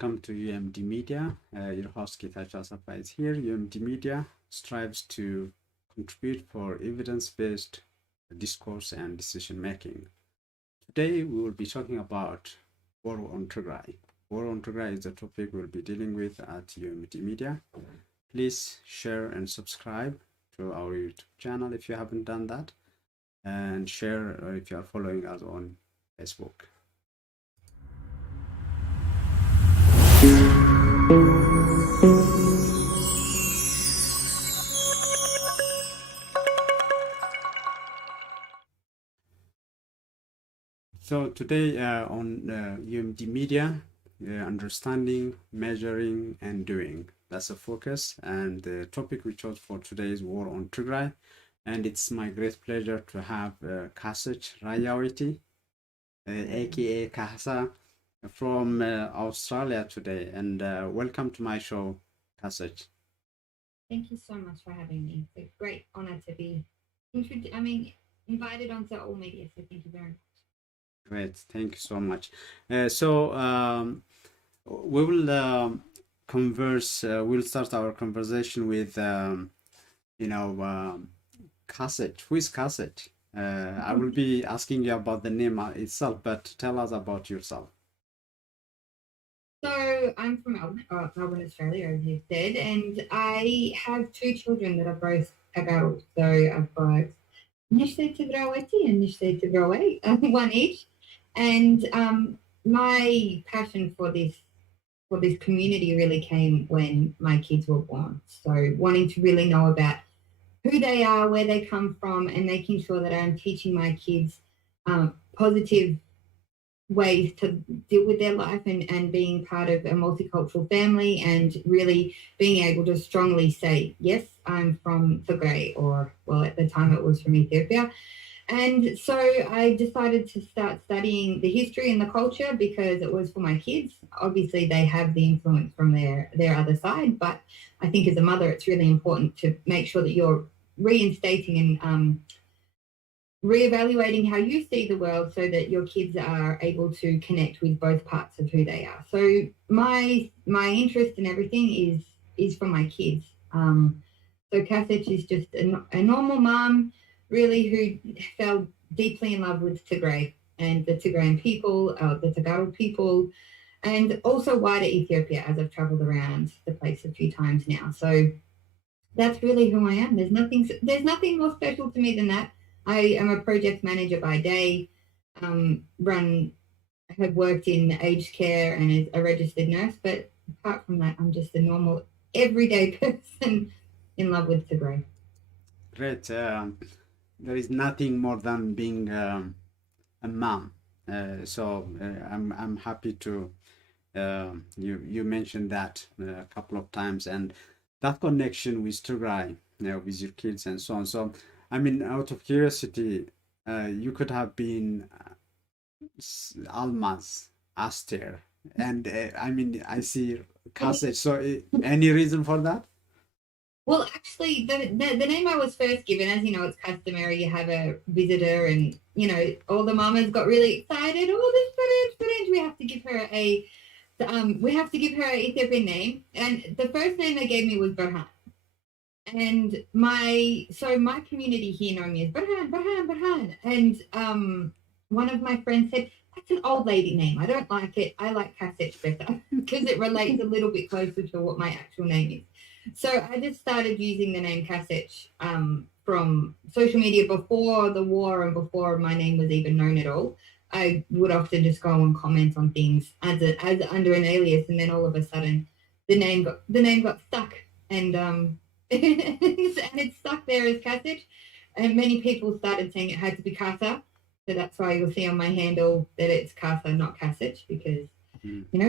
welcome to UMD Media. Your host Kasech Rayaweyti is here. UMD Media strives to contribute for evidence-based discourse and decision making. Today we will be talking about Waro on Tigray. Waro on Tigray is the topic we'll be dealing with at UMD Media. Please share and subscribe to our YouTube channel if you haven't done that, and share if you are following us on Facebook. So today on UMD Media, understanding, measuring, and doing. That's the focus. And the topic we chose for today is War on Tigray. And it's my great pleasure to have Kasech Rayaweyti, aka Kasa, from Australia today. And welcome to my show, Kasech. Thank you so much for having me. It's a great honor to be invited onto all media. So thank you very much. Great, thank you so much. We will converse. We'll start our conversation with, Kasech. Who is Kasech? I will be asking you about the name itself, but tell us about yourself. So I'm from Melbourne, Australia, as you said, and I have two children that are both adults. So I've got Kasech Rayaweyti and Kasech Rayaweyti, one each. And my passion for this community really came when my kids were born. So wanting to really know about who they are, where they come from, and making sure that I'm teaching my kids positive ways to deal with their life and being part of a multicultural family, and really being able to strongly say, yes, I'm from Tigray, or, well, at the time it was from Ethiopia. And so I decided to start studying the history and the culture because it was for my kids. Obviously, they have the influence from their other side, but I think as a mother, it's really important to make sure that you're reinstating and reevaluating how you see the world so that your kids are able to connect with both parts of who they are. So my interest in everything is for my kids. So Kasech is just a normal mom, really, who fell deeply in love with Tigray and the Tigrayan people, the Tagaro people, and also wider Ethiopia, as I've traveled around the place a few times now. So that's really who I am. There's nothing more special to me than that. I am a project manager by day, have worked in aged care and is a registered nurse, but apart from that, I'm just a normal, everyday person in love with Tigray. Great. There is nothing more than being a mom. So I'm happy to you mentioned that a couple of times, and that connection with Tigray, with your kids and so on. So I mean, out of curiosity, you could have been Almaz, Aster, and I see Kasech. So any reason for that? Well, actually, the name I was first given, as you know, it's customary. You have a visitor, and all the mamas got really excited. Oh, this brilliant! We have to give her an Ethiopian name, and the first name they gave me was Burhan. And my community here know me as Burhan. And one of my friends said, that's an old lady name. I don't like it. I like Kasech better because it relates a little bit closer to what my actual name is. So I just started using the name Kasech from social media before the war and before my name was even known at all. I would often just go and comment on things as under an alias, and then all of a sudden the name got stuck, and and it stuck there as Kasech, and many people started saying it had to be Kasa. So that's why you'll see on my handle that it's Kasa, not Kasech, because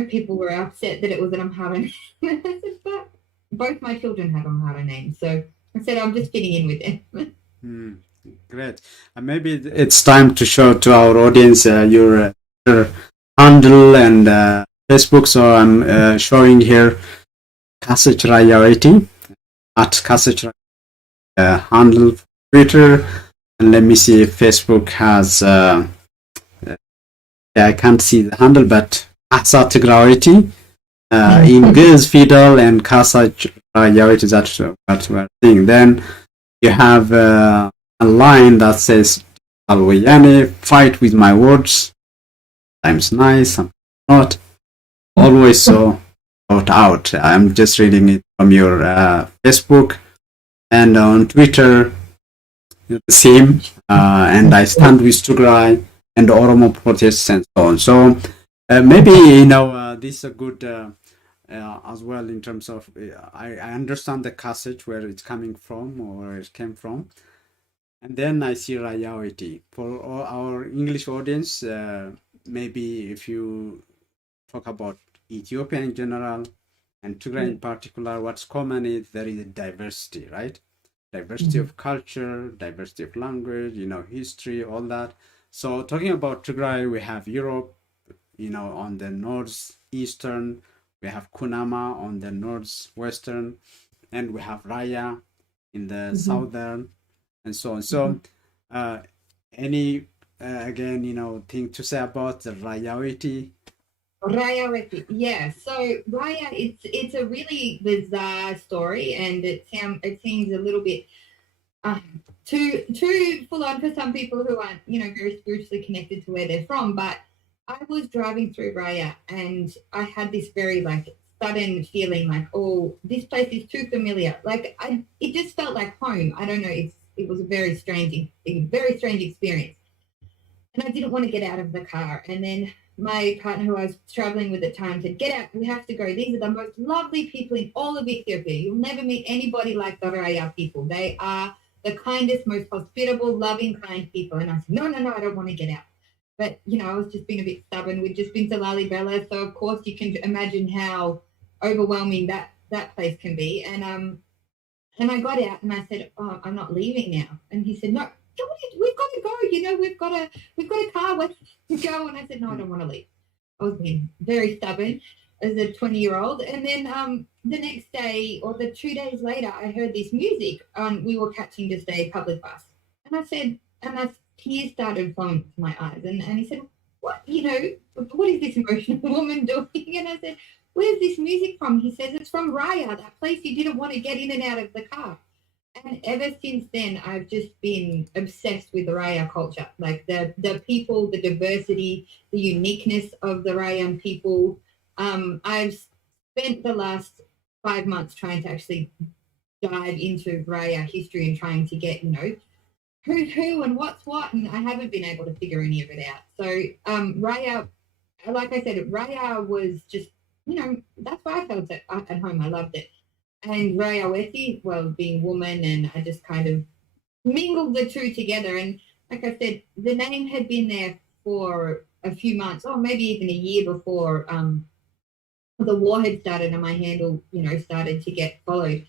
people were upset that it was an Amhara name. I said, but both my children have Amhara names, so I said I'm just fitting in with them. Great. Maybe it's time to show to our audience your handle and Facebook. So I'm showing here Kasech Rayaweyti at Kasech handle Twitter, and let me see if Facebook has I can't see the handle, but Kasech Rayaweyti in Giz Fiddle and Kasech Rayaweyti, that's what we're seeing. Then you have a line that says, Alwayane, fight with my words. Sometimes nice, sometimes not. Always so thought out. I'm just reading it from your Facebook, and on Twitter, the same. And I stand with Tigray and Oromo protests and so on. So maybe this is a good as well in terms of I understand the Kasech where it's coming from or where it came from, and then I see Rayaweyti. For our English audience, maybe if you talk about Ethiopia in general and Tigray in particular, what's common is there is a diversity, right? Diversity of culture, diversity of language, history, all that. So talking about Tigray, we have Europe, on the northeastern, we have Kunama on the northwestern, and we have Raya in the southern, and so on. So any again, thing to say about the Rayaweyti? Rayaweyti, yeah. So Raya, it's a really bizarre story, and it seems a little bit too full on for some people who aren't very spiritually connected to where they're from. But I was driving through Raya, and I had this very sudden feeling like, oh, this place is too familiar. It just felt like home. I don't know. It was a very strange experience, and I didn't want to get out of the car. And then my partner, who I was traveling with at the time, said, "Get out, we have to go. These are the most lovely people in all of Ethiopia. You'll never meet anybody like the Raya people. They are the kindest, most hospitable, loving, kind people." And I said, no, I don't want to get out. But, I was just being a bit stubborn. We'd just been to Lalibela, so of course you can imagine how overwhelming that place can be. And I got out and I said, "Oh, I'm not leaving now." And he said, "No, we've got to go. We've got a car. Let's go." And I said, "No, I don't want to leave." I was being very stubborn as a 20-year-old. And then the next day or the 2 days later, I heard this music. We were catching this day public bus, and I said, tears started flowing to my eyes. And he said, "What? What is this emotional woman doing?" And I said, "Where's this music from?" He says, "It's from Raya, that place you didn't want to get in and out of the car." And ever since then, I've just been obsessed with the Raya culture, like the people, the diversity, the uniqueness of the Rayan people. I've spent the last 5 months trying to actually dive into Raya history and trying to get, who's who and what's what, and I haven't been able to figure any of it out. So Raya, like I said, Raya was just, that's why I felt at home. I loved it. And Rayaweyti, well, being woman, and I just kind of mingled the two together. And like I said, the name had been there for a few months, or maybe even a year before the war had started and my handle, started to get followed.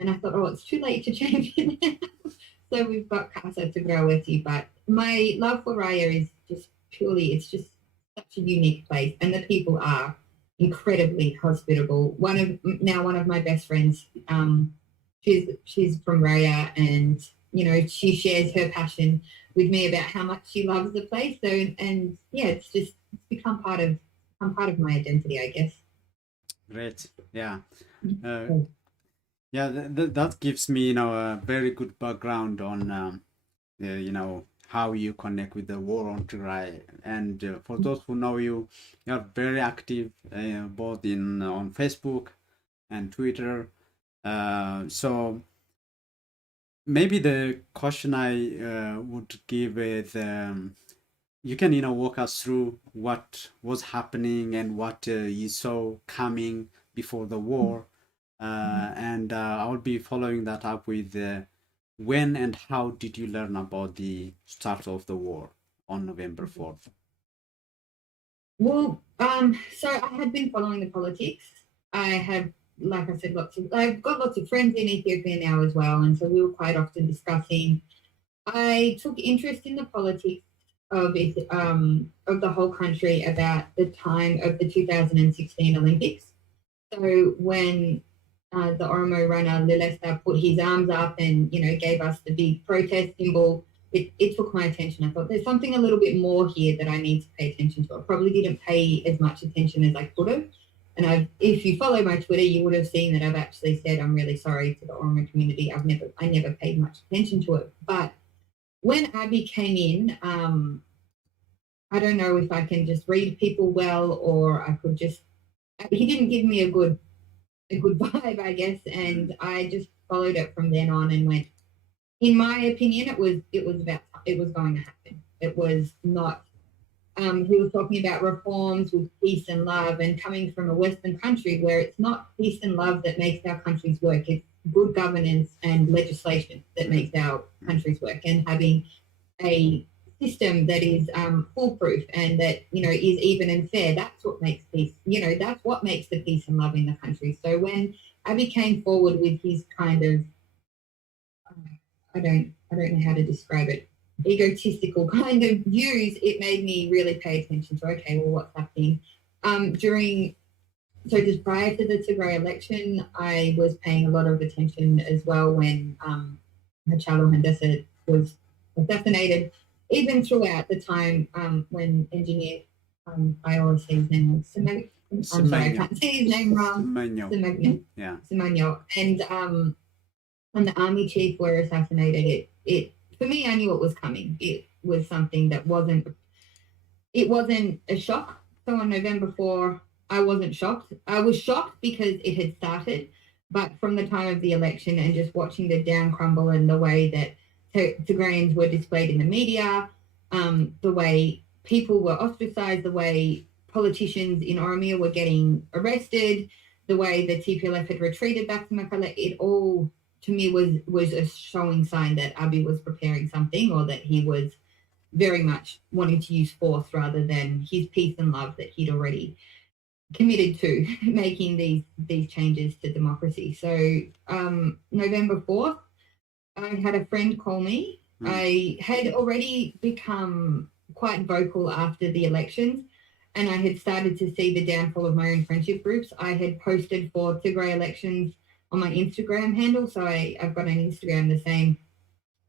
And I thought, oh, it's too late to change it now. So we've got Kasech Rayaweyti, but my love for Raya is just purely, it's just such a unique place, and the people are incredibly hospitable. One of my best friends, she's from Raya, and she shares her passion with me about how much she loves the place. So, and yeah, it's become part of my identity, I guess. Great, yeah. Yeah, that gives me, a very good background on, how you connect with the war on Tigray. And for those who know you, you are very active both on Facebook and Twitter. So maybe the question I would give is, you can, walk us through what was happening and what you saw coming before the war. And I will be following that up with when and how did you learn about the start of the war on November 4th? Well, so I had been following the politics. I have, like I said, I've got lots of friends in Ethiopia now as well, and so we were quite often discussing. I took interest in the politics of the whole country about the time of the 2016 Olympics. So when the Oromo runner Lilesta put his arms up and gave us the big protest symbol, it took my attention. I thought there's something a little bit more here that I need to pay attention to. I probably didn't pay as much attention as I could have. And if you follow my Twitter, you would have seen that I've actually said I'm really sorry to the Oromo community. I never paid much attention to it. But when Abby came in, I don't know if I can just read people well, or I could just. He didn't give me a good vibe, I guess, and I just followed it from then on and went. In my opinion, it was going to happen. It was not. He was talking about reforms with peace and love, and coming from a Western country where it's not peace and love that makes our countries work, it's good governance and legislation that makes our countries work, and having a system that is foolproof and that, is even and fair. That's what makes peace, that's what makes the peace and love in the country. So when Abiy came forward with his kind of, I don't know how to describe it, egotistical kind of views, it made me really pay attention to, okay, well, what's happening? Just prior to the Tigray election, I was paying a lot of attention as well when Hachalu Hundessa was assassinated, even throughout the time when engineer, I always say his name, I'm sorry, I can't say his name wrong. Semenyo. And when the army chief were assassinated, it for me, I knew it was coming. It was something that wasn't a shock. So on November 4, I wasn't shocked. I was shocked because it had started, but from the time of the election and just watching the down crumble and the way that Tigrayans were displayed in the media, the way people were ostracized, the way politicians in Oromia were getting arrested, the way the TPLF had retreated back to Mekelle, it all, to me, was a showing sign that Abiy was preparing something, or that he was very much wanting to use force rather than his peace and love that he'd already committed to making these changes to democracy. So November 4th, I had a friend call me. I had already become quite vocal after the elections, and I had started to see the downfall of my own friendship groups. I had posted for Tigray elections on my Instagram handle, so I've got an Instagram the same.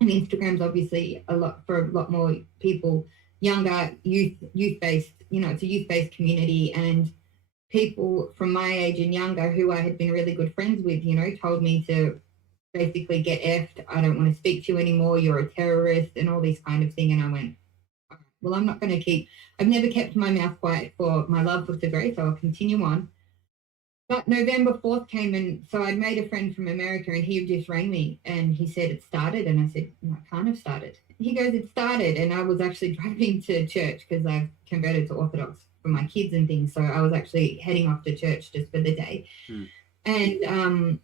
And Instagram's obviously for a lot more people, younger, youth-based, it's a youth-based community, and people from my age and younger who I had been really good friends with, told me to basically get effed. I don't want to speak to you anymore. You're a terrorist and all these kind of thing. And I went, well, I'm not going to I've never kept my mouth quiet for my love for Tigray, so I'll continue on. But November 4th came, and so I'd made a friend from America, and he just rang me and he said, it started. And I said, no, it can't have started. He goes, it started. And I was actually driving to church because I've converted to Orthodox for my kids and things. So I was actually heading off to church just for the day. And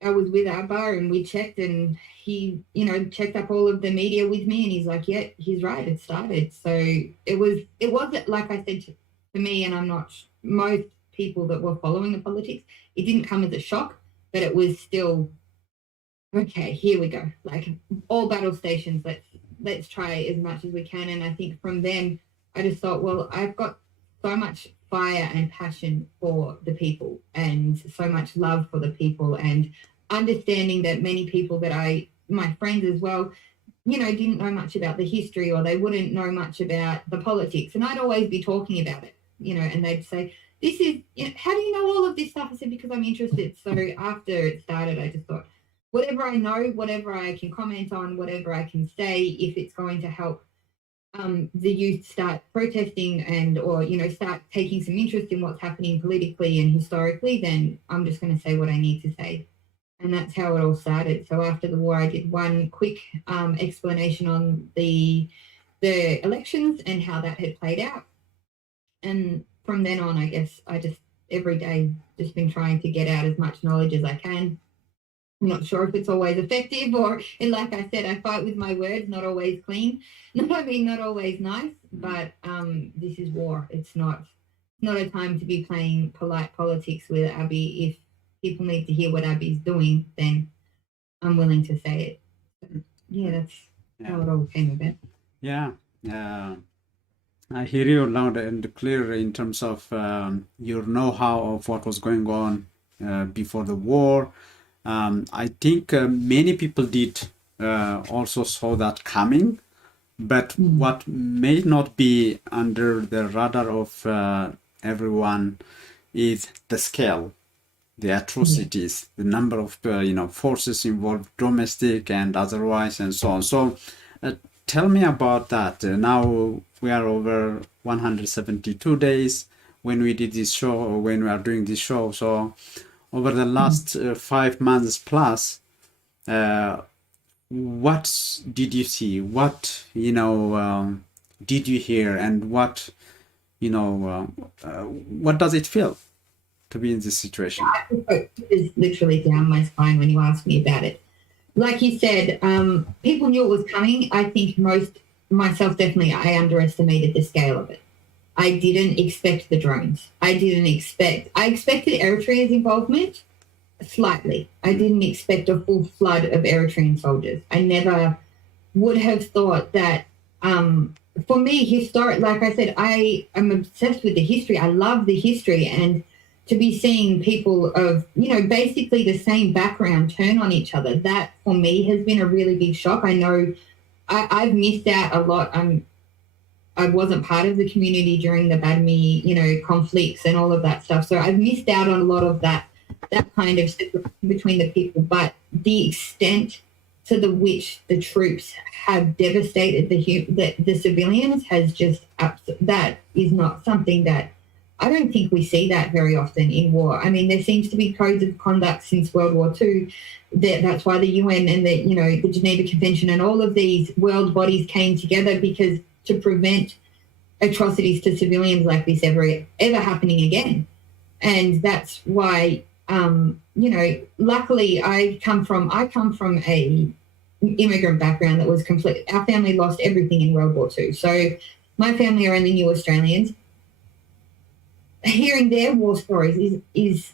I was with Abba, and we checked, and he, checked up all of the media with me, and he's like, yeah, he's right, it started. So it wasn't, like I said, to me, and I'm not, most people that were following the politics, it didn't come as a shock, but it was still, okay, here we go. Like, all battle stations, let's try as much as we can. And I think from then, I just thought, well, I've got so much fire and passion for the people, and so much love for the people, and understanding that many people that my friends as well, didn't know much about the history, or they wouldn't know much about the politics. And I'd always be talking about it, and they'd say, this is, how do you know all of this stuff? I said, because I'm interested. So after it started, I just thought, whatever I know, whatever I can comment on, whatever I can say, if it's going to help the youth start protesting or start taking some interest in what's happening politically and historically, then I'm just going to say what I need to say. And that's how it all started. So after the war, I did one quick explanation on the elections and how that had played out. And from then on, I guess I just every day just been trying to get out as much knowledge as I can. I'm not sure if it's always effective, and like I said, I fight with my words, not always clean. Not always nice, but this is war. It's not a time to be playing polite politics with Abiy. If people need to hear what Abiy's doing, then I'm willing to say it. That's how it all came about. Yeah. I hear you loud and clear in terms of your know-how of what was going on before the war. I think many people did also saw that coming, but what may not be under the radar of everyone is the scale, the atrocities, the number of forces involved, domestic and otherwise, and so on. So tell me about that. Now we are over 172 days when we did this show, or when we are doing this show. So over the last 5 months plus, what did you see? What did you hear, and what what does it feel to be in this situation? It is literally down my spine when you ask me about it. Like you said, people knew it was coming. I think myself definitely, I underestimated the scale of it. I didn't expect the drones. I expected Eritrea's involvement slightly. I didn't expect a full flood of Eritrean soldiers. I never would have thought that. For me, like I said, I am obsessed with the history. I love the history, and to be seeing people of, basically the same background turn on each other, that for me has been a really big shock. I know I've missed out a lot. I wasn't part of the community during the Badmi, conflicts and all of that stuff. So I've missed out on a lot of that kind of separation between the people. But the extent to the which the troops have devastated the civilians has just, that is not something that, I don't think we see that very often in war. I mean, there seems to be codes of conduct since World War II. That's why the UN and the Geneva Convention and all of these world bodies came together, because to prevent atrocities to civilians like this ever happening again. And that's why, luckily I come from a immigrant background that was complete. Our family lost everything in World War II. So my family are only new Australians. Hearing their war stories is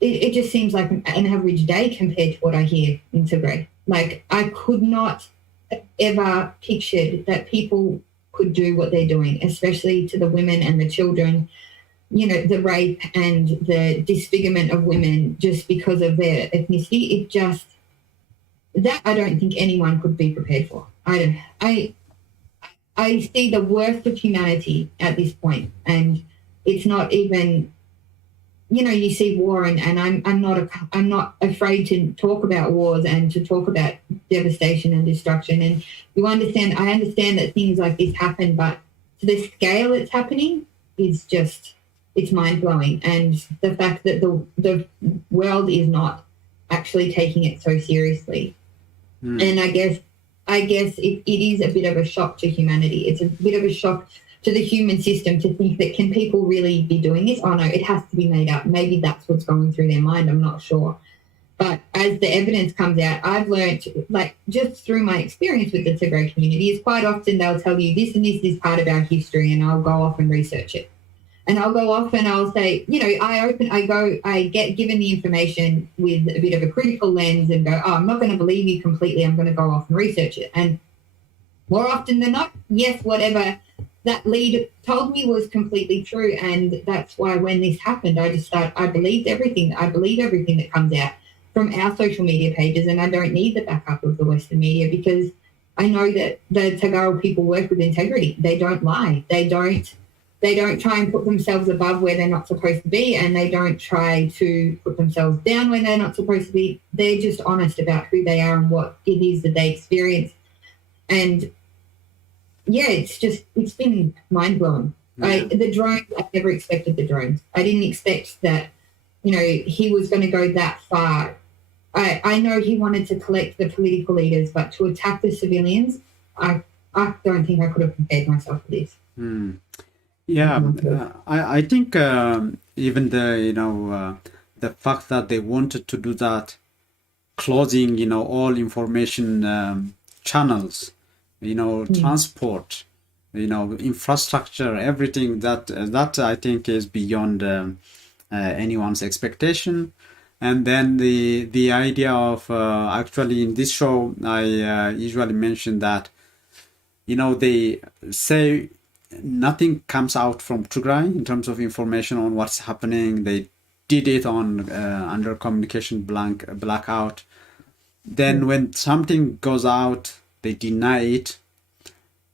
it just seems like an average day compared to what I hear in Tigray. Like, I could not ever pictured that people could do what they're doing, especially to the women and the children, the rape and the disfigurement of women just because of their ethnicity. That I don't think anyone could be prepared for. I see the worst of humanity at this point, and it's not even, you see war, and I'm not afraid to talk about wars and to talk about devastation and destruction. And I understand that things like this happen, but to the scale it's happening is just, it's mind blowing. And the fact that the world is not actually taking it so seriously. And I guess it is a bit of a shock to humanity. It's a bit of a shock to the human system to think that, can people really be doing this? Oh no, it has to be made up. Maybe that's what's going through their mind. I'm not sure. But as the evidence comes out, I've learned, like, just through my experience with the Tigray community, is quite often they'll tell you this and this is part of our history, and I'll go off and research it. And I'll go off and I'll say, I get given the information with a bit of a critical lens and go, oh, I'm not going to believe you completely. I'm going to go off and research it. And more often than not, yes, whatever that lead told me was completely true. And that's why when this happened, I believed everything. I believe everything that comes out from our social media pages, and I don't need the backup of the Western media, because I know that the Tagaro people work with integrity. They don't lie. They don't try and put themselves above where they're not supposed to be, and they don't try to put themselves down when they're not supposed to be. They're just honest about who they are and what it is that they experience. And yeah, it's been mind-blowing. The drones, I never expected the drones. I didn't expect that, he was going to go that far. I know he wanted to collect the political leaders, but to attack the civilians, I don't think I could have prepared myself for this. Yeah, I think even the fact that they wanted to do that, closing all information channels, transport, infrastructure, everything that I think is beyond anyone's expectation. And then the idea of actually in this show, I usually mention that they say nothing comes out from Tigray in terms of information on what's happening. They did it on under communication blackout. Then when something goes out, they deny it.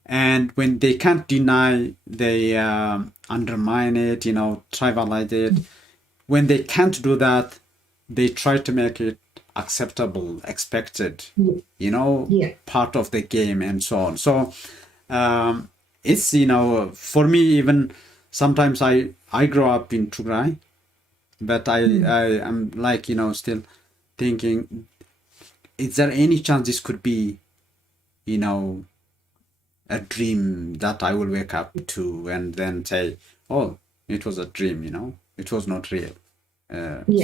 And when they can't deny, they undermine it, tribalize it. When they can't do that, they try to make it acceptable, expected, part of the game and so on. So it's, for me, even sometimes I grow up in Tigray, but I am like, still thinking, is there any chance this could be, a dream that I will wake up to and then say, oh, it was a dream, it was not real.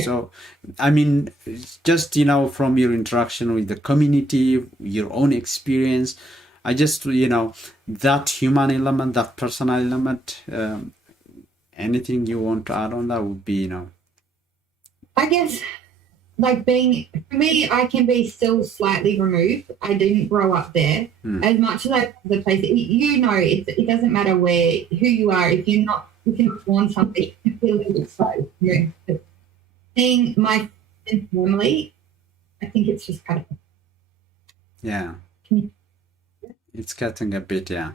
So, I mean, just, from your interaction with the community, your own experience, I just, that human element, that personal element, anything you want to add on that would be, I guess, like for me, I can be still slightly removed. I didn't grow up there. As much as I the place, it doesn't matter who you are. If you're not born something, you feel a little bit slow. Seeing my family, I think it's just kind of. Yeah. It's getting a bit, yeah.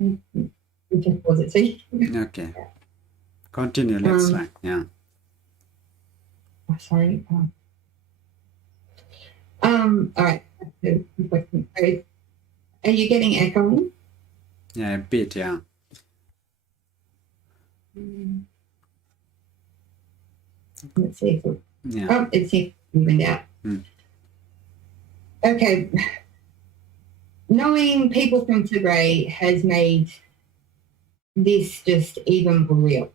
Just pause it, see? Okay. Continue, let's try. Yeah. Sorry. All right. Are you getting echoing? Yeah, a bit, yeah. Let's see if it seems evened out. Okay. Knowing people from Tigray has made this just even more real.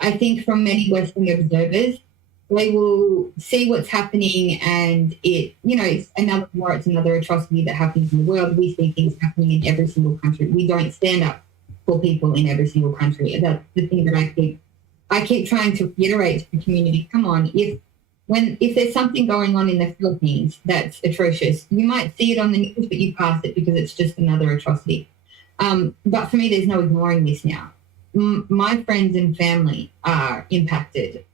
I think from many Western observers, they will see what's happening and it's another atrocity that happens in the world. We see things happening in every single country. We don't stand up for people in every single country. That's the thing that I keep trying to reiterate to the community. Come on, if there's something going on in the Philippines that's atrocious, you might see it on the news, but you pass it because it's just another atrocity. But for me, there's no ignoring this now. My friends and family are impacted.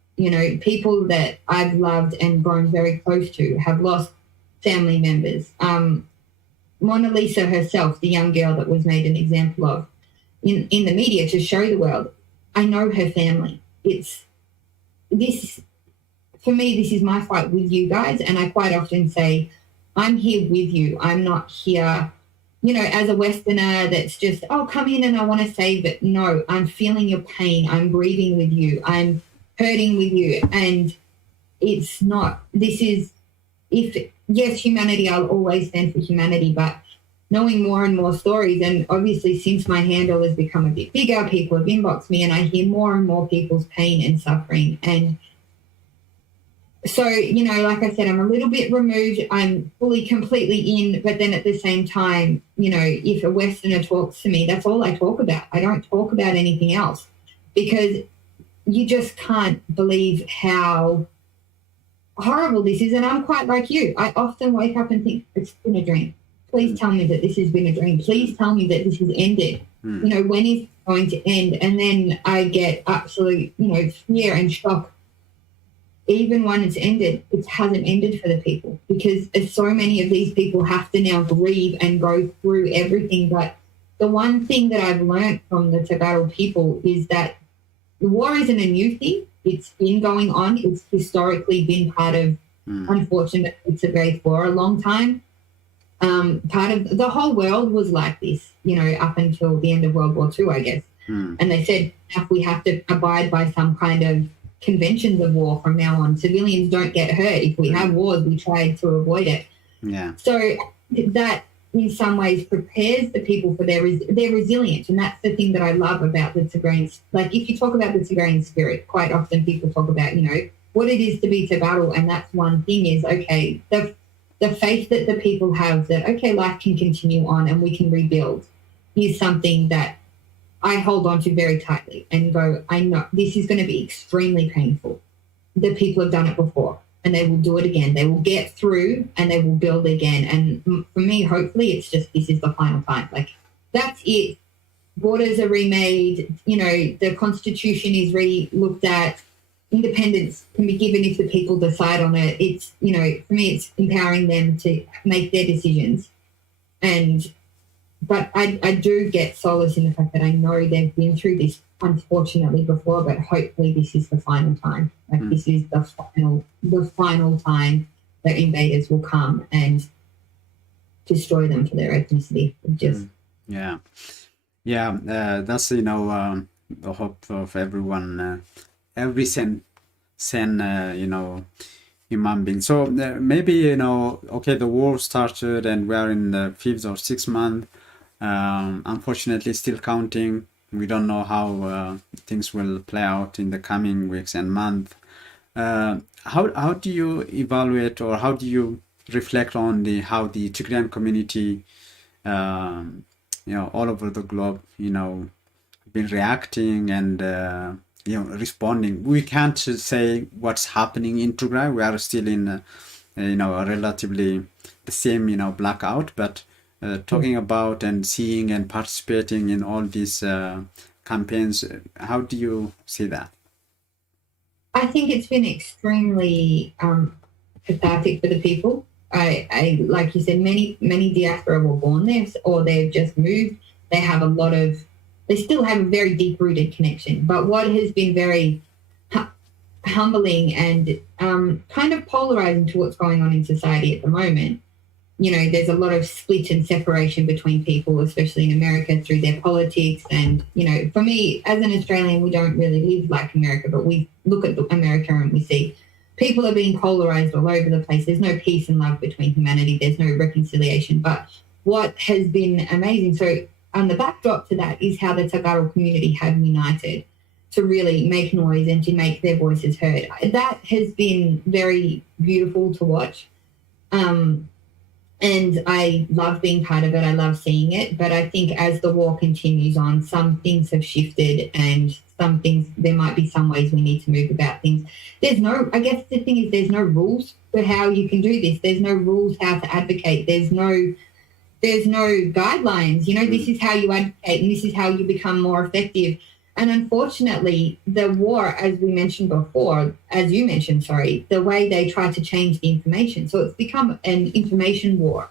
People that I've loved and grown very close to have lost family members. Mona Lisa herself, the young girl that was made an example of in the media to show the world, I know her family. For me, this is my fight with you guys. And I quite often say, I'm here with you. I'm not here, as a Westerner that's just, oh, come in and I want to save it. No, I'm feeling your pain. I'm grieving with you. I'm hurting with you. And it's not, yes, humanity, I'll always stand for humanity, but knowing more and more stories, and obviously since my handle has become a bit bigger, people have inboxed me and I hear more and more people's pain and suffering. And so, like I said, I'm a little bit removed. I'm fully, completely in, but then at the same time, if a Westerner talks to me, that's all I talk about. I don't talk about anything else because you just can't believe how horrible this is. And I'm quite like you. I often wake up and think, it's been a dream. Please tell me that this has been a dream. Please tell me that this has ended. When is it going to end? And then I get absolute, fear and shock. Even when it's ended, it hasn't ended for the people because so many of these people have to now grieve and go through everything. But the one thing that I've learned from the Tagaro people is that the war isn't a new thing. It's been going on. It's historically been part of, unfortunately, Tigray for a long time. Part of the whole world was like this, up until the end of World War II, I guess. And they said, if we have to abide by some kind of conventions of war from now on, civilians don't get hurt. If we have wars, we try to avoid it. Yeah. So that in some ways prepares the people for their resilience. And that's the thing that I love about the Tigrayan. Like if you talk about the Tigrayan spirit, quite often people talk about, what it is to be Tagaro. And that's one thing is, okay, the faith that the people have that, okay, life can continue on and we can rebuild is something that I hold on to very tightly and go, I know this is going to be extremely painful. The people have done it before and they will do it again. They will get through and they will build again. And for me, hopefully it's just, this is the final time. Like that's it. Borders are remade. The constitution is re-looked at. Independence can be given if the people decide on it. It's, for me, it's empowering them to make their decisions. And but I do get solace in the fact that I know they've been through this unfortunately before, but hopefully this is the final time. Like this is the final time that invaders will come and destroy them for their ethnicity. Just that's the hope of everyone, every sane human being. So maybe okay, the war started and we are in the 5th or 6th month. Unfortunately, still counting. We don't know how things will play out in the coming weeks and months. How do you evaluate, or how do you reflect on how the Tigrayan community, all over the globe, been reacting and responding? We can't say what's happening in Tigray. We are still in a relatively the same blackout, but talking about and seeing and participating in all these campaigns, how do you see that? I think it's been extremely cathartic for the people. I like you said, many diaspora were born there, or they've just moved. They still have a very deep-rooted connection. But what has been very humbling and kind of polarizing to what's going on in society at the moment, there's a lot of split and separation between people, especially in America, through their politics. And, for me, as an Australian, we don't really live like America, but we look at America and we see people are being polarized all over the place. There's no peace and love between humanity. There's no reconciliation. But what has been amazing, so on the backdrop to that is how the Tagaro community have united to really make noise and to make their voices heard. That has been very beautiful to watch. And I love being part of it. I love seeing it. But I think as the war continues on, some things have shifted, and some things, there might be some ways we need to move about things. I guess the thing is, there's no rules for how you can do this. There's no rules how to advocate. There's no guidelines. This is how you advocate and this is how you become more effective. And unfortunately, the war, as you mentioned, the way they try to change the information. So it's become an information war.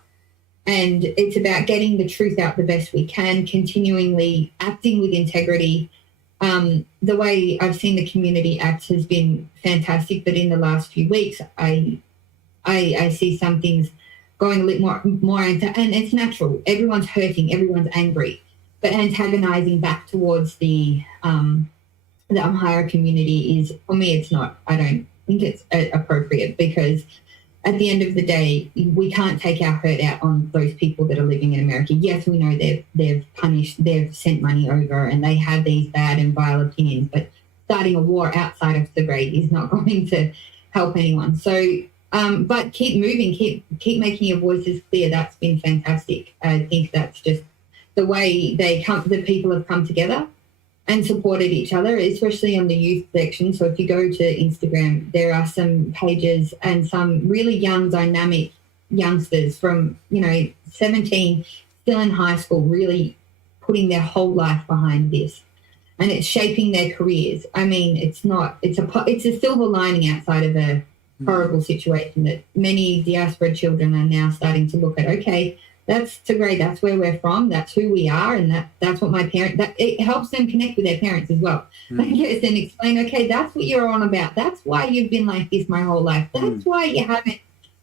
And it's about getting the truth out the best we can, continually acting with integrity. The way I've seen the community act has been fantastic. But in the last few weeks, I see some things going a little more into, and it's natural. Everyone's hurting, everyone's angry. But antagonizing back towards the Amhara community is, for me, it's not. I don't think it's appropriate, because at the end of the day, we can't take our hurt out on those people that are living in America. Yes, we know they've punished, they've sent money over, and they have these bad and vile opinions. But starting a war outside of Tigray is not going to help anyone. So, but keep moving, keep making your voices clear. That's been fantastic. I think that's just the way the people have come together and supported each other, especially on the youth section. So if you go to Instagram, there are some pages and some really young, dynamic youngsters from, 17, still in high school, really putting their whole life behind this. And it's shaping their careers. I mean, it's a silver lining outside of a horrible situation that many diaspora children are now starting to look at. Okay, that's Tigray, that's where we're from, that's who we are, and that's what it helps them connect with their parents as well. I guess, and explain, okay, that's what you're on about. That's why you've been like this my whole life. That's why you haven't,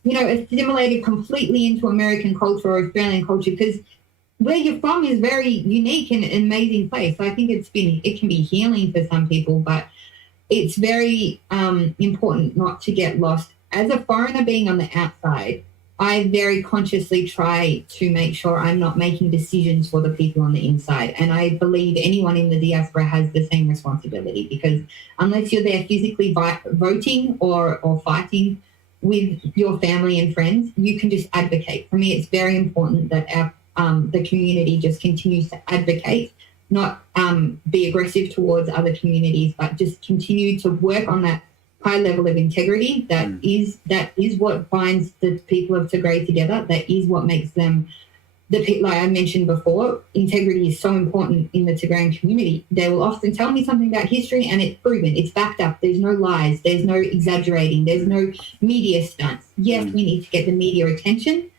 assimilated completely into American culture or Australian culture, because where you're from is very unique and an amazing place. So I think it can be healing for some people, but it's very important not to get lost. As a foreigner being on the outside, I very consciously try to make sure I'm not making decisions for the people on the inside. And I believe anyone in the diaspora has the same responsibility, because unless you're there physically voting or fighting with your family and friends, you can just advocate. For me, it's very important that the community just continues to advocate, not be aggressive towards other communities, but just continue to work on that high level of integrity. That is what binds the people of Tigray together. That is what makes them like I mentioned before. Integrity is so important in the Tigrayan community. They will often tell me something about history and it's proven, it's backed up. There's no lies, there's no exaggerating, there's no media stunts. Yes, we need to get the media attention,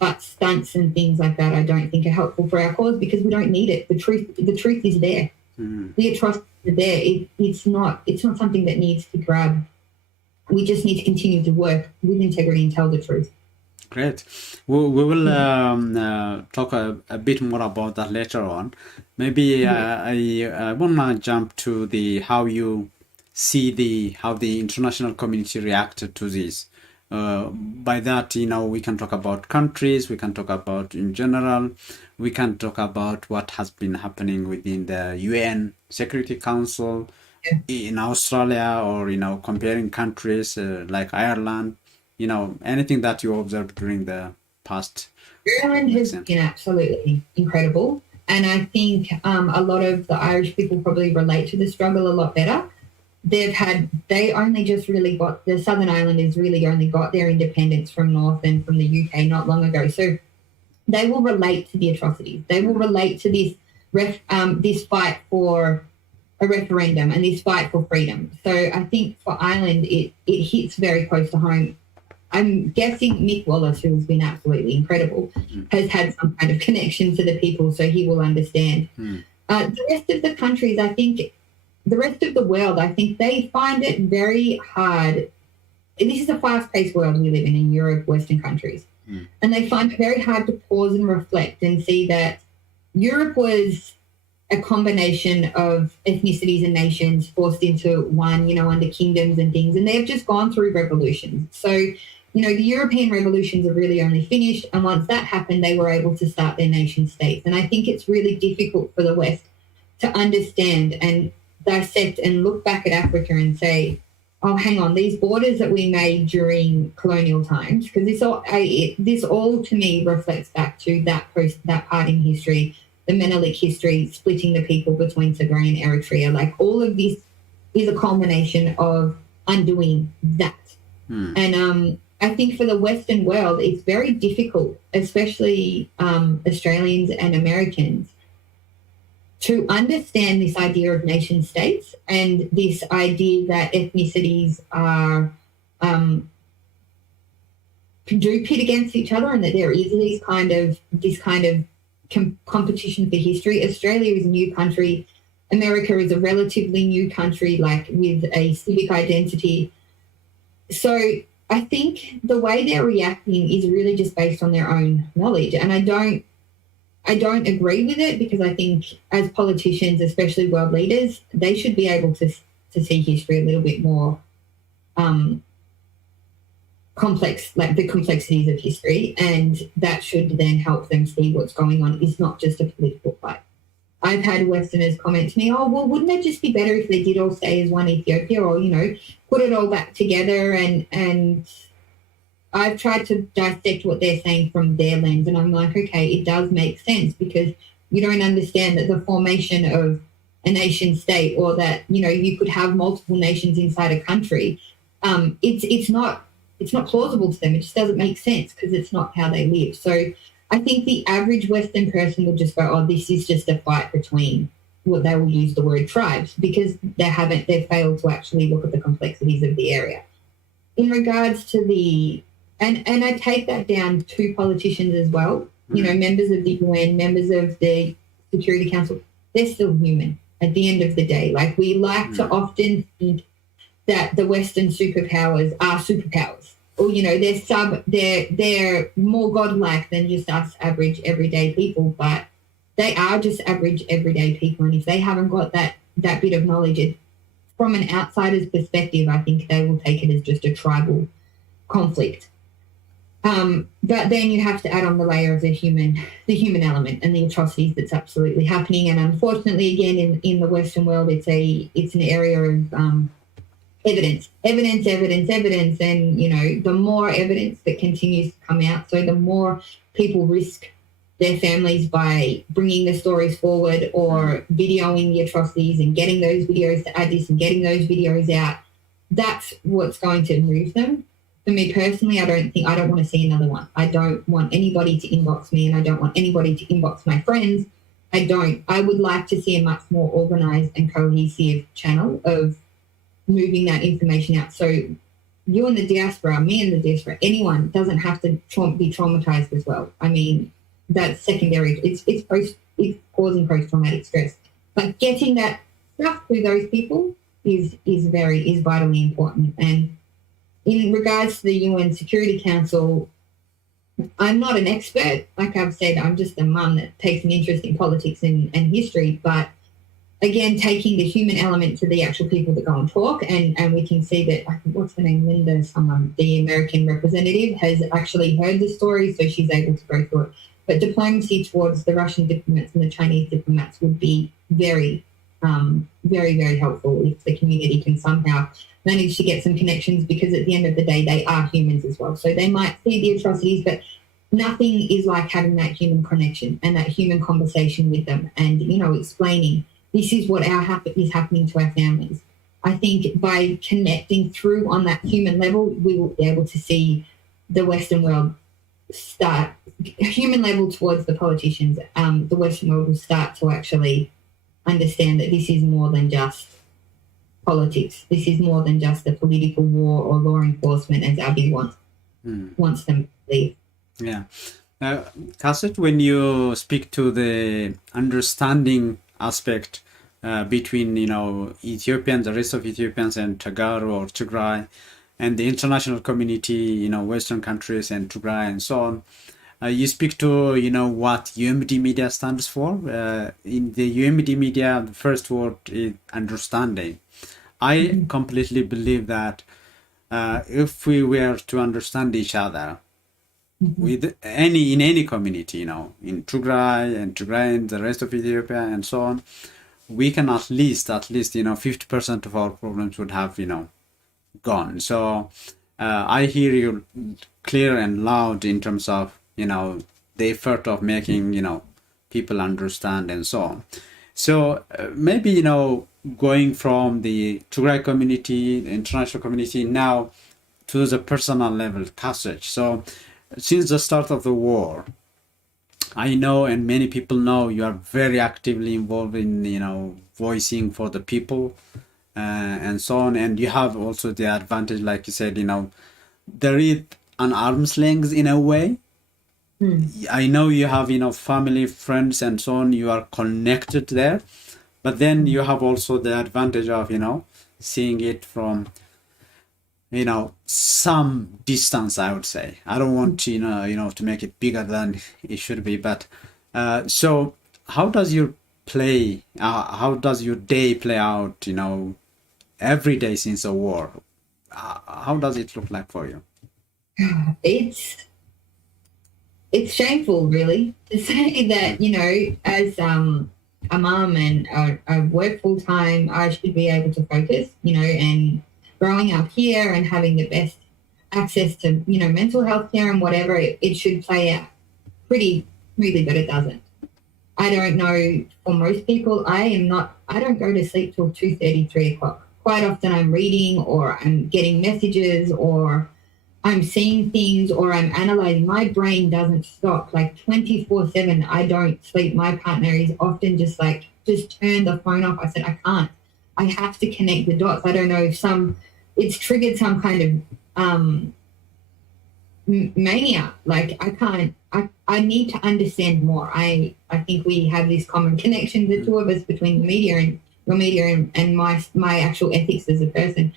But stunts and things like that, I don't think are helpful for our cause because we don't need it. The truth is there. The atrocities are there. It's not something that needs to grab. We just need to continue to work with integrity and tell the truth. Great. We will talk a bit more about that later on. Maybe I want to jump to how you see how the international community reacted to this. By that, we can talk about countries, we can talk about in general, we can talk about what has been happening within the UN Security Council in Australia, or comparing countries like Ireland. Anything that you observed during the past. Ireland has been absolutely incredible. And I think a lot of the Irish people probably relate to the struggle a lot better. They only just really got, the Southern Islanders really only got their independence from North and from the UK not long ago. So they will relate to the atrocities. They will relate to this fight for a referendum and this fight for freedom. So I think for Ireland, it hits very close to home. I'm guessing Mick Wallace, who has been absolutely incredible, has had some kind of connection to the people, so he will understand. The rest of the countries, I think, the rest of the world, I think they find it very hard. This is a fast-paced world we live in Europe, Western countries. And they find it very hard to pause and reflect and see that Europe was a combination of ethnicities and nations forced into one, under kingdoms and things. And they've just gone through revolutions. So, the European revolutions are really only finished. And once that happened, they were able to start their nation states. And I think it's really difficult for the West to understand and dissect and look back at Africa and say, oh, hang on, these borders that we made during colonial times, because this all to me reflects back to that part in history, the Menelik history, splitting the people between Tigray and Eritrea. Like, all of this is a culmination of undoing that. And I think for the Western world, it's very difficult, especially Australians and Americans, to understand this idea of nation states and this idea that ethnicities do pit against each other, and that there is this kind of competition for history. Australia is a new country. America is a relatively new country, like with a civic identity. So I think the way they're reacting is really just based on their own knowledge. And I don't agree with it, because I think as politicians, especially world leaders, they should be able to see history a little bit more complex, like the complexities of history, and that should then help them see what's going on. It's not just a political fight. I've had Westerners comment to me, oh, well, wouldn't it just be better if they did all stay as one Ethiopia, or, put it all back together? And I've tried to dissect what they're saying from their lens, and I'm like, okay, it does make sense, because you don't understand that the formation of a nation state, or that, you could have multiple nations inside a country, it's not plausible to them. It just doesn't make sense, because it's not how they live. So I think the average Western person will just go, oh, this is just a fight between, what they will use the word tribes, because they've failed to actually look at the complexities of the area. In regards to and I take that down to politicians as well, members of the UN, members of the Security Council, they're still human at the end of the day. Like, we like to often think that the Western superpowers are superpowers, or, they're more godlike than just us average everyday people, but they are just average everyday people. And if they haven't got that bit of knowledge, from an outsider's perspective, I think they will take it as just a tribal conflict. But then you have to add on the layer of the human element and the atrocities that's absolutely happening. And unfortunately, again, in the Western world, it's an area of evidence. And, the more evidence that continues to come out, so the more people risk their families by bringing the stories forward, or videoing the atrocities and getting those videos to Addis and getting those videos out. That's what's going to move them. For me personally, I don't want to see another one. I don't want anybody to inbox me, and I don't want anybody to inbox my friends. I would like to see a much more organised and cohesive channel of moving that information out, so you and the diaspora, me and the diaspora, anyone doesn't have to be traumatized as well. I mean, that's secondary. It's causing post-traumatic stress. But getting that stuff through those people is vitally important. And in regards to the UN Security Council, I'm not an expert. Like I've said, I'm just a mum that takes an interest in politics and history. But again, taking the human element to the actual people that go and talk, and we can see that, what's her name, Linda, the American representative, has actually heard the story, so she's able to go through it. But diplomacy towards the Russian diplomats and the Chinese diplomats would be very, very, very helpful if the community can somehow manage to get some connections, because at the end of the day, they are humans as well. So they might see the atrocities, but nothing is like having that human connection and that human conversation with them and, explaining this is what is happening to our families. I think by connecting through on that human level, we will be able to see the Western world start, human level towards the politicians, the Western world will start to actually understand that this is more than just politics. This is more than just a political war or law enforcement, as Abiy wants them to believe. Yeah. Kasech, when you speak to the understanding aspect between, Ethiopians, the rest of Ethiopians, and Tagaro or Tigray, and the international community, Western countries and Tigray and so on, you speak to, what UMD media stands for. In the UMD media, the first word is understanding. I completely believe that if we were to understand each other, in any community, in Tigray and the rest of Ethiopia and so on, we can at least 50% of our problems would have gone. So I hear you clear and loud in terms of the effort of making people understand and so on. So maybe going from the Tigray community, the international community, now to the personal level, Kasech. So since the start of the war, I know, and many people know, you are very actively involved in, voicing for the people and so on. And you have also the advantage, like you said, there is an arm's length in a way. I know you have, family, friends, and so on. You are connected there. But then you have also the advantage of, seeing it from some distance, I would say. I don't want to, to make it bigger than it should be. But so how does your day play out, every day since the war? How does it look like for you? It's shameful, really, to say that, as a mum and I work full time, I should be able to focus, and growing up here and having the best access to, mental health care and whatever, it should play out pretty smoothly, but it doesn't. I don't know, for most people, I don't go to sleep till 2:30, 3 o'clock. Quite often I'm reading, or I'm getting messages, or I'm seeing things, or I'm analyzing. My brain doesn't stop, like 24/7. I don't sleep. My partner is often just turn the phone off. I said, I can't. I have to connect the dots. I don't know if it's triggered some kind of mania. Like I need to understand more. I think we have this common connection, the two of us, between the media and your media and my actual ethics as a person.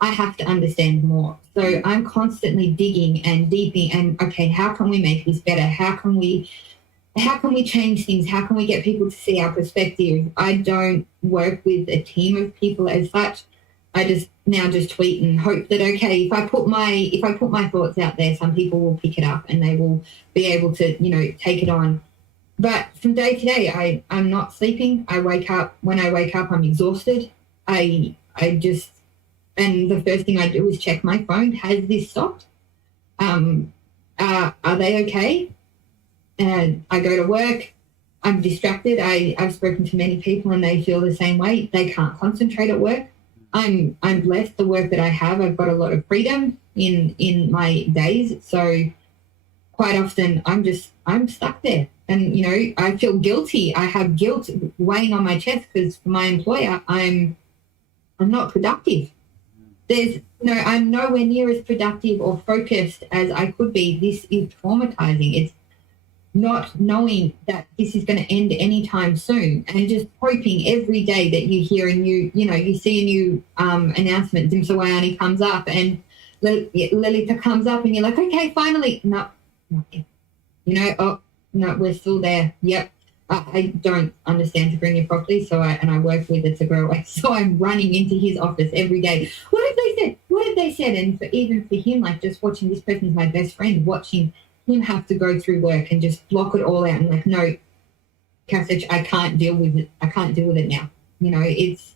I have to understand more. So I'm constantly digging and deeping and, okay, how can we make this better? How can we change things? How can we get people to see our perspective? I don't work with a team of people as such. I just tweet and hope that, okay, if I put my thoughts out there, some people will pick it up and they will be able to, take it on. But from day to day, I'm not sleeping. When I wake up, I'm exhausted. And the first thing I do is check my phone. Has this stopped? Are they okay? And I go to work. I'm distracted. I've spoken to many people and they feel the same way. They can't concentrate at work. I'm blessed, the work that I have. I've got a lot of freedom in my days. So quite often I'm stuck there. And, I feel guilty. I have guilt weighing on my chest because for my employer, I'm not productive. I'm nowhere near as productive or focused as I could be. This is traumatizing. It's not knowing that this is going to end anytime soon, and just hoping every day that you hear a new, you see a new announcement. Zimsawayani comes up and Lilita comes up, and you're like, okay, finally. No, not yet. Oh, no, we're still there. Yep. I don't understand Tigrinya properly, so I work with the Tigray, so I'm running into his office every day. What have they said? What have they said? And even for him, like, just watching this person's my best friend, watching him have to go through work and just block it all out and like, no, Kasech, I can't deal with it. I can't deal with it now. It's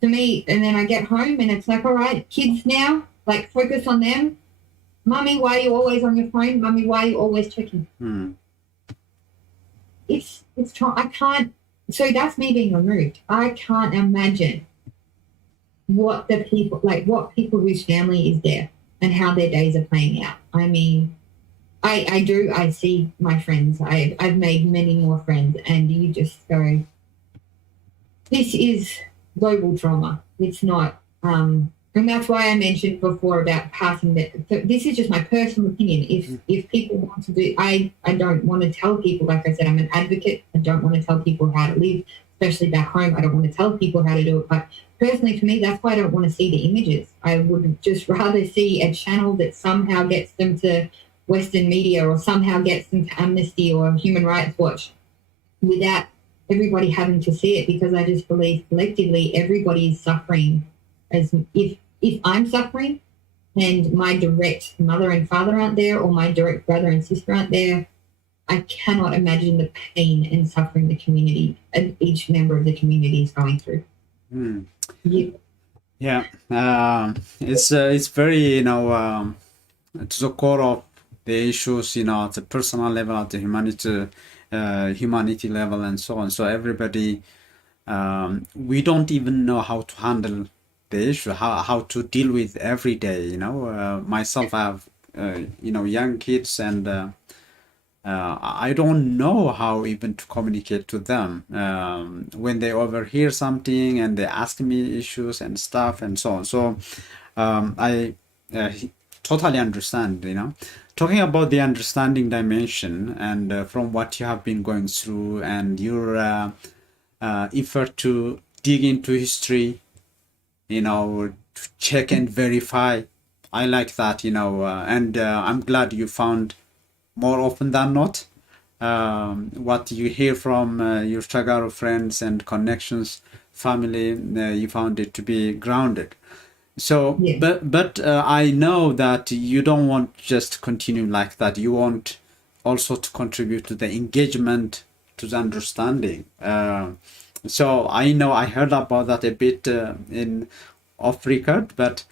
for me. And then I get home and it's like, all right, kids now, like, focus on them. Mummy, why are you always on your phone? Mummy, why are you always checking? I can't. So that's me being removed. I can't imagine what people whose family is there and how their days are playing out. I mean, I see my friends. I've made many more friends, and you just go, this is global trauma. It's not, and that's why I mentioned before about passing that. So this is just my personal opinion. If people want to do, I don't want to tell people. Like I said, I'm an advocate. I don't want to tell people how to live, especially back home. I don't want to tell people how to do it. But personally, for me, that's why I don't want to see the images. I would just rather see a channel that somehow gets them to Western media or somehow gets them to Amnesty or Human Rights Watch without everybody having to see it, because I just believe collectively everybody is suffering. As if I'm suffering and my direct mother and father aren't there, or my direct brother and sister aren't there, I cannot imagine the pain and suffering the community and each member of the community is going through. Yeah. It's very, to the core of the issues, at the personal level, at the humanity level, and so on. So everybody, we don't even know how to handle the issue, how to deal with every day. Myself, I have young kids, and I don't know how even to communicate to them when they overhear something and they ask me issues and stuff and so on. So I totally understand. Talking about the understanding dimension, and from what you have been going through and your effort to dig into history, to check and verify, I like that, and I'm glad you found more often than not what you hear from your Tagaro friends and connections, family, you found it to be grounded. So, Yeah. but I know that you don't want just continue like that. You want also to contribute to the engagement, to the understanding. So I know I heard about that a bit in off record, but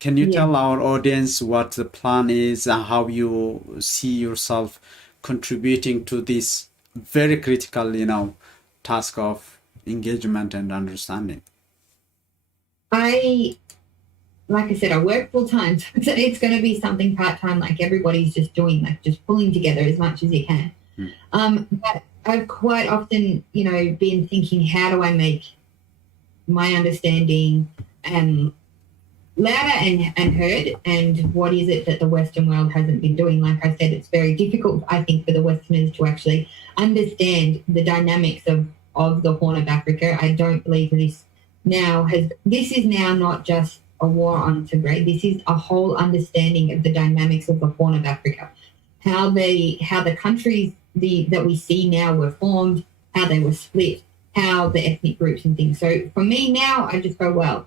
can you tell our audience what the plan is and how you see yourself contributing to this very critical, task of engagement and understanding? Like I said, I work full time, so it's going to be something part time, like everybody's just doing, like just pulling together as much as you can. But I've quite often, been thinking, how do I make my understanding louder and heard, and what is it that the Western world hasn't been doing? Like I said, it's very difficult, I think, for the Westerners to actually understand the dynamics of the Horn of Africa. I don't believe this is now not just a war on Tigray. This is a whole understanding of the dynamics of the Horn of Africa, how the countries that we see now were formed, how they were split, how the ethnic groups and things. So for me now, I just go, well,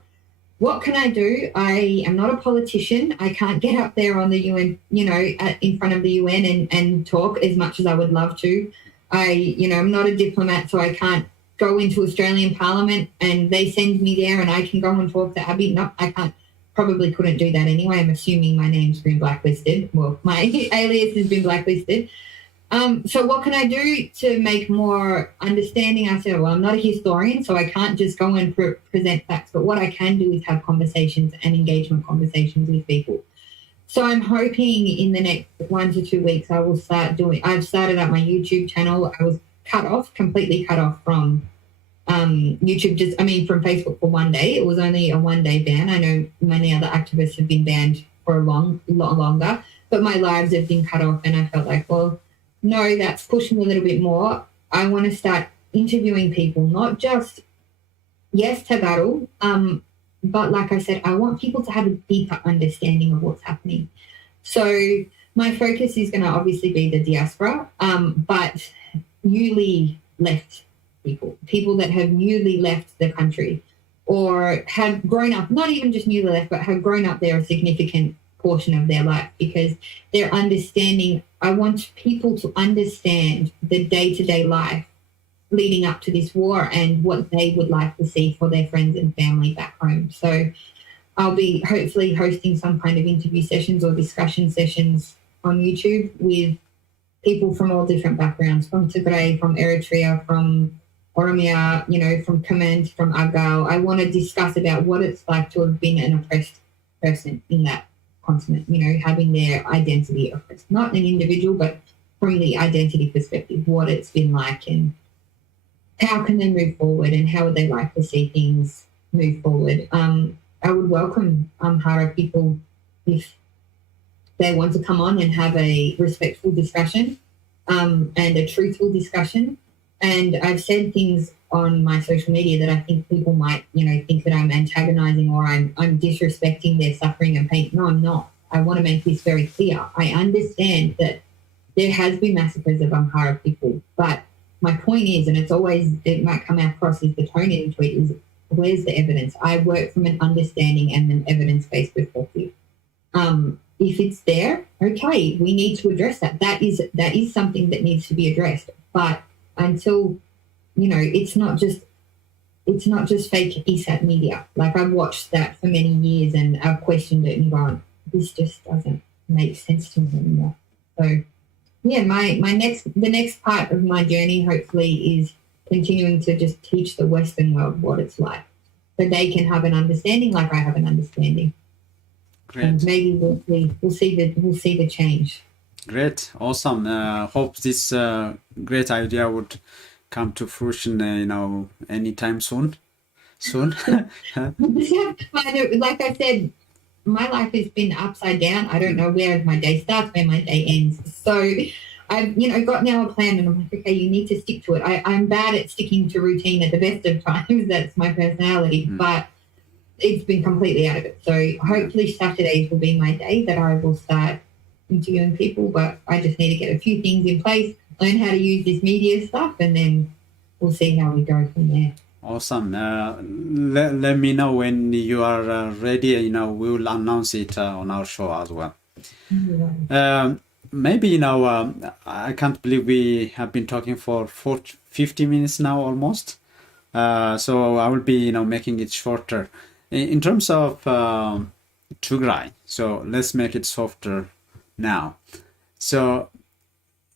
what can I do? I am not a politician. I can't get up there on the UN, in front of the UN and talk as much as I would love to. I'm not a diplomat, so I can't go into Australian Parliament and they send me there and I can go and talk to Abby. No, I can't. Probably couldn't do that anyway. I'm assuming my name's been blacklisted. Well, my alias has been blacklisted. So what can I do to make more understanding? I said, well, I'm not a historian, so I can't just go and present facts. But what I can do is have conversations and engagement conversations with people. So I'm hoping in the next 1 to 2 weeks, I will start I've started up my YouTube channel. I was completely cut off from YouTube from Facebook for one day. It was only a 1-day ban. I know many other activists have been banned for a lot longer, but my lives have been cut off, and I felt like, well, no, that's pushing a little bit more. I want to start interviewing people, not just, yes, Tagaru, but like I said, I want people to have a deeper understanding of what's happening. So my focus is going to obviously be the diaspora, but newly left people that have newly left the country or have grown up, not even just newly left, but have grown up there a significant portion of their life, because they're understanding. I want people to understand the day-to-day life leading up to this war and what they would like to see for their friends and family back home. So I'll be hopefully hosting some kind of interview sessions or discussion sessions on YouTube with people from all different backgrounds, from Tigray, from Eritrea, from Oromia, from Command, from Agal. I want to discuss about what it's like to have been an oppressed person in that continent, having their identity oppressed, not an individual, but from the identity perspective, what it's been like and how can they move forward and how would they like to see things move forward. I would welcome Hara people if they want to come on and have a respectful discussion and a truthful discussion. And I've said things on my social media that I think people might, think that I'm antagonizing or I'm disrespecting their suffering and pain. No, I'm not. I want to make this very clear. I understand that there has been massacres of Amhara people, but my point is, and it might come across as the tone in the tweet, is where's the evidence? I work from an understanding and an evidence-based perspective. If it's there, okay, we need to address that. That is something that needs to be addressed. But until, it's not just fake ESAT media. Like, I've watched that for many years and I've questioned it and gone, this just doesn't make sense to me anymore. So yeah, the next part of my journey hopefully is continuing to just teach the Western world what it's like, so they can have an understanding like I have an understanding. Great. And maybe we'll see the change. Great, awesome. Hope this great idea would come to fruition, anytime soon. Like I said, my life has been upside down. I don't know where my day starts, where my day ends. So I've, got now a plan, and I'm like, okay, you need to stick to it. I'm bad at sticking to routine at the best of times. That's my personality, but it's been completely out of it. So hopefully Saturdays will be my day that I will start interviewing people, but I just need to get a few things in place, learn how to use this media stuff, and then we'll see how we go from there. Awesome. Let me know when you are ready. We will announce it on our show as well. Maybe, I can't believe we have been talking for 50 minutes now almost. So I will be, making it shorter. In terms of Tigray, so let's make it softer now. So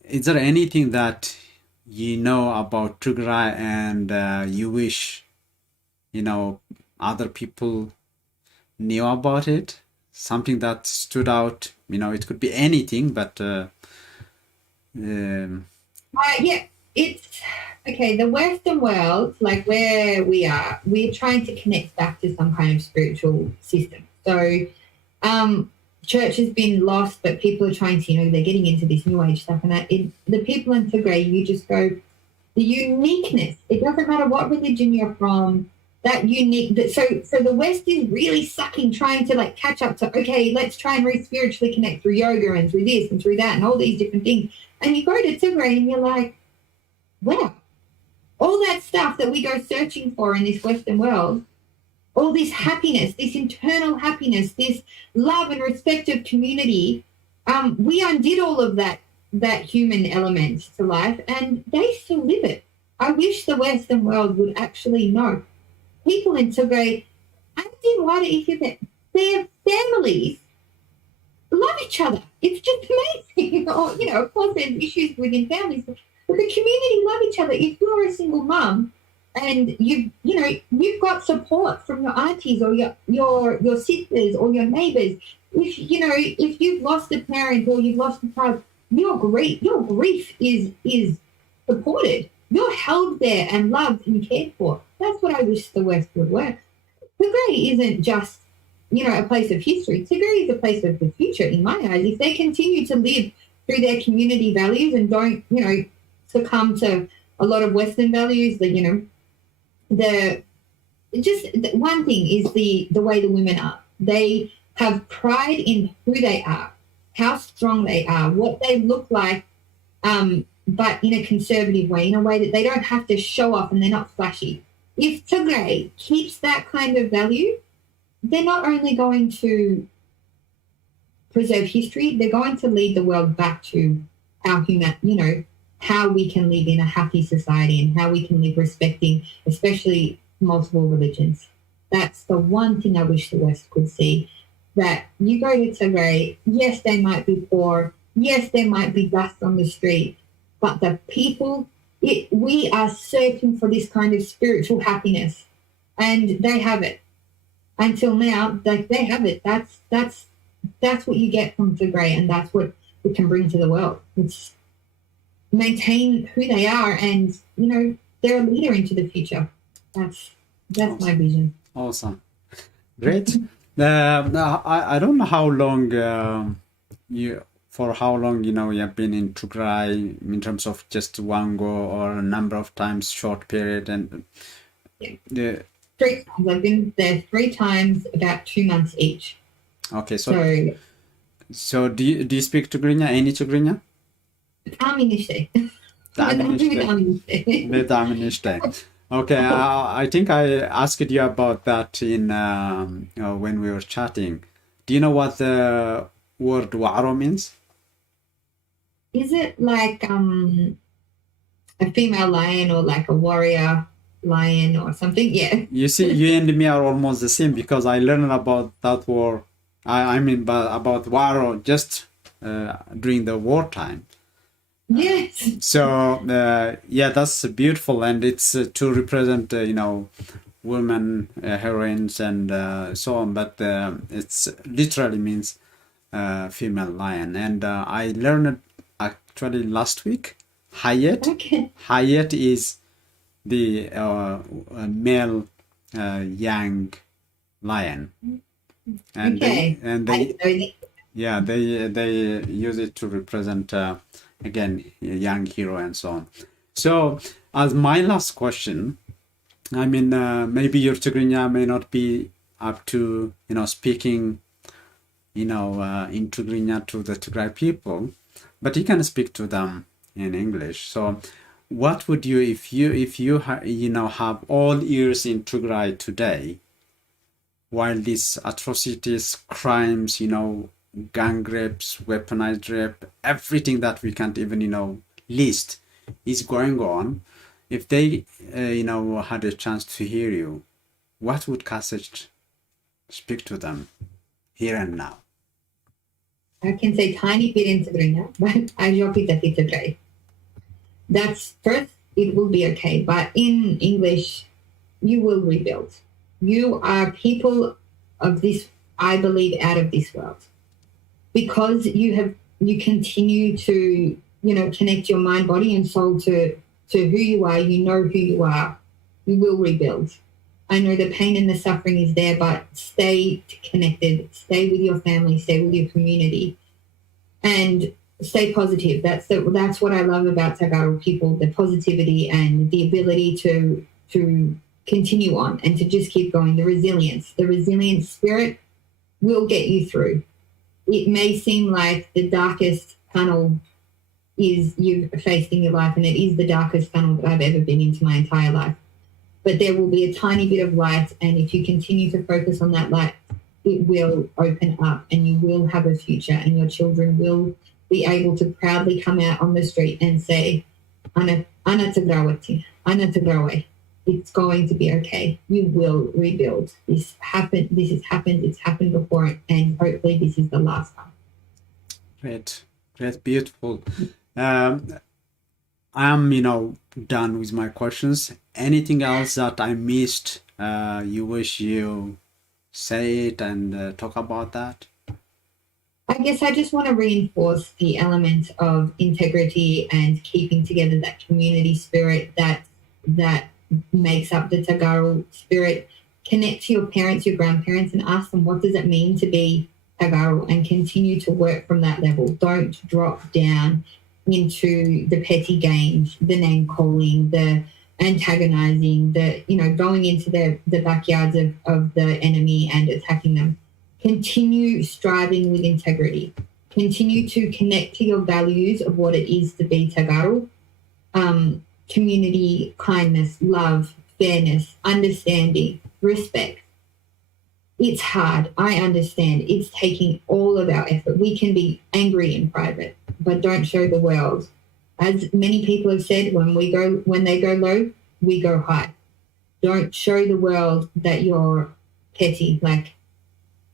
is there anything that you know about Tigray and you wish, other people knew about it? Something that stood out, it could be anything, but... yeah, it's... Okay, the Western world, like where we are, we're trying to connect back to some kind of spiritual system. So church has been lost, but people are trying to, they're getting into this new age stuff. And the people in Tigray, you just go, the uniqueness, it doesn't matter what religion you're from, that unique, so the West is really sucking, trying to catch up to, okay, let's try and spiritually connect through yoga and through this and through that and all these different things. And you go to Tigray and you're like, wow, all that stuff that we go searching for in this Western world, all this happiness, this internal happiness, this love and respect of community, we undid all of that human element to life, and they still live it. I wish the Western world would actually know. People in Tigray and in wider Ethiopia, their families love each other. It's just amazing. Of course, there's issues within families, but the community love each other. If you're a single mum and you've got support from your aunties or your sisters or your neighbors, if you've lost a parent or you've lost a child, your grief is supported. You're held there and loved and cared for. That's what I wish the West would work. Tigray isn't just, a place of history. Tigray is a place of the future in my eyes. If they continue to live through their community values and don't, succumb to a lot of Western values, one thing is the way the women are. They have pride in who they are, how strong they are, what they look like, but in a conservative way, in a way that they don't have to show off and they're not flashy. If Tigray keeps that kind of value, they're not only going to preserve history, they're going to lead the world back to how how we can live in a happy society and how we can live respecting, especially multiple religions. That's the one thing I wish the West could see. That you go to Tigray, yes, they might be poor, yes, there might be dust on the street, but the people, we are searching for this kind of spiritual happiness, and they have it. Until now, they have it. That's what you get from Tigray, and that's what we can bring to the world. It's maintain who they are, and they're a leader into the future. That's awesome. My vision. Awesome, great. I don't know how long you have been in Tigray in terms of just one go or a number of times, short period, and yeah. 3 times. I've been there 3 times, about 2 months each. Okay, so do you speak Tigrinya? Any Tigrinya? Okay, I think I asked you about that in when we were chatting. Do you know what the word Waro means? Is it like a female lion or like a warrior lion or something? Yeah. You see, you and me are almost the same, because I learned about that word. About Waro just during the wartime. Yes. So that's beautiful, and it's to represent women heroines and so on. But it's literally means female lion, and I learned actually last week. Hayat. Okay. Hayat is the male young lion, and okay. they use it to represent again a young hero and so on. So as my last question, maybe your Tigrinya may not be up to speaking in Tigrinya to the Tigray people, but you can speak to them in English. So what would you, if you have all ears in Tigray today, while these atrocities, crimes, gang rapes, weaponized rape, everything that we can't even list is going on, if they had a chance to hear you, what would Kasech speak to them here and now? I can say tiny bit in Tigrinya, but I repeat that it's okay. That's first, it will be okay, but in English, you will rebuild. You are people of this, I believe, out of this world. Because you continue to, connect your mind, body, and soul to who you are, who you are, you will rebuild. I know the pain and the suffering is there, but stay connected, stay with your family, stay with your community, and stay positive. That's what I love about Tagaro people, the positivity and the ability to continue on and to just keep going. The resilient spirit will get you through. It may seem like the darkest tunnel you've faced in your life, and it is the darkest tunnel that I've ever been into my entire life. But there will be a tiny bit of light, and if you continue to focus on that light, it will open up and you will have a future, and your children will be able to proudly come out on the street and say, Ana Rayaweyti, Ana Rayaweyti. It's going to be okay. You will rebuild. This has happened. It's happened before, and hopefully this is the last time. Great, beautiful. I'm, done with my questions. Anything else that I missed? You wish you say it and talk about that? I guess I just want to reinforce the element of integrity and keeping together that community spirit that makes up the Tagaro spirit. Connect to your parents, your grandparents, and ask them, what does it mean to be Tagaro, and continue to work from that level. Don't drop down into the petty games, the name calling, the antagonizing, the, going into the backyards of the enemy and attacking them. Continue striving with integrity. Continue to connect to your values of what it is to be Tagaro. Community, kindness, love, fairness, understanding, respect. It's hard. I understand. It's taking all of our effort. We can be angry in private, but don't show the world. As many people have said, when they go low, we go high. Don't show the world that you're petty like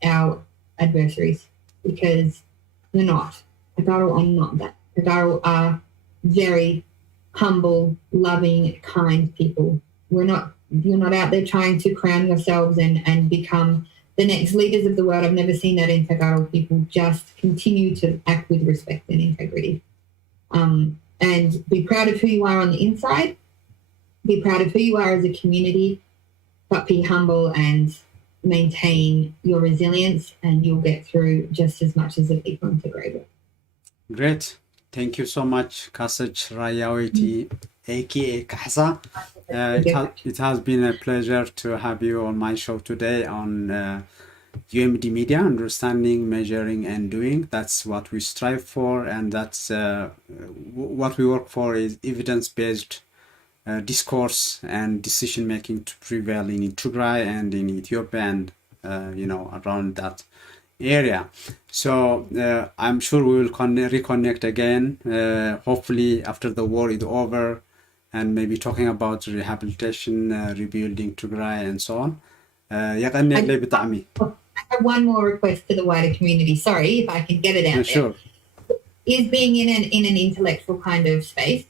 our adversaries, because you're not. Tagaro are not that. Tagaro are very humble, loving, kind people. You're not out there trying to crown yourselves and become the next leaders of the world. I've never seen that in Tagaro people. Just continue to act with respect and integrity. And be proud of who you are on the inside. Be proud of who you are as a community, but be humble and maintain your resilience, and you'll get through just as much as the people in Tagaro. Great. Thank you so much, Kasech Rayaweyti, aka Kasa. It has been a pleasure to have you on my show today on UMD Media, understanding, measuring, and doing. That's what we strive for, and that's what we work for is evidence-based discourse and decision-making to prevail in Tigray and in Ethiopia and, around that area. So I'm sure we will reconnect again, hopefully after the war is over, and maybe talking about rehabilitation, rebuilding Tigray, and so on. I have one more request to the wider community. Sorry, if I can get it out Sure. there. Is being in an intellectual kind of space.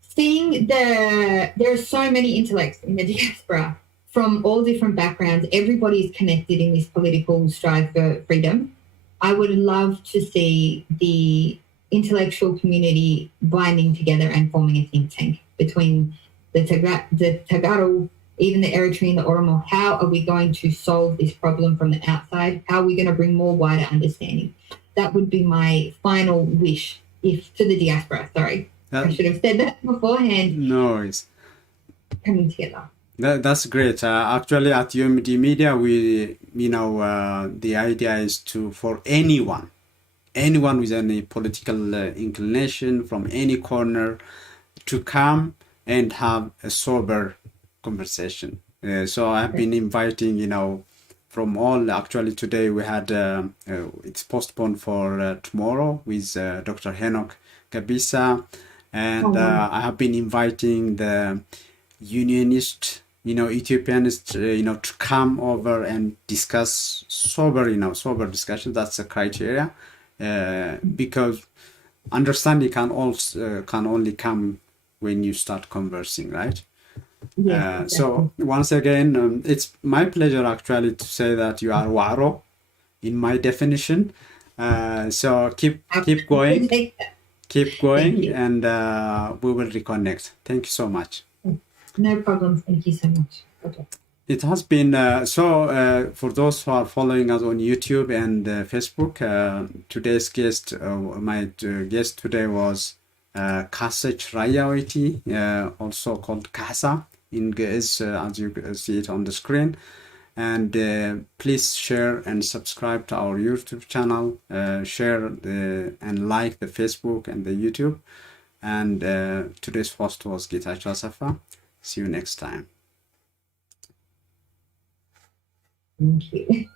Seeing there are so many intellects in the diaspora from all different backgrounds. Everybody is connected in this political strive for freedom. I would love to see the intellectual community binding together and forming a think tank between the Tagaro, even the Eritrean, the Oromo. How are we going to solve this problem from the outside? How are we going to bring more wider understanding? That would be my final wish to the diaspora. Sorry, I should have said that beforehand. No worries. Coming together. That's great. Actually, at UMD Media, we, the idea is for anyone with any political inclination from any corner to come and have a sober conversation. So I've been inviting, from all. Actually, today we had, it's postponed for tomorrow with Dr. Henok Gabisa. And I have been inviting the unionist, Ethiopians, to come over and discuss sober discussion. That's a criteria, because understanding can only come when you start conversing, right? Yeah, exactly. So once again, it's my pleasure actually to say that you are Waro in my definition. So keep going, and we will reconnect. Thank you so much. No problem. Thank you so much. Okay. It has been for those who are following us on YouTube and Facebook. Today's guest, my guest today was Kasech Rayaweyti, also called Kasa in Ge'ez, as you see it on the screen. And please share and subscribe to our YouTube channel. Share and like the Facebook and the YouTube. And today's host was Kasech Rayaweyti. See you next time. Thank you.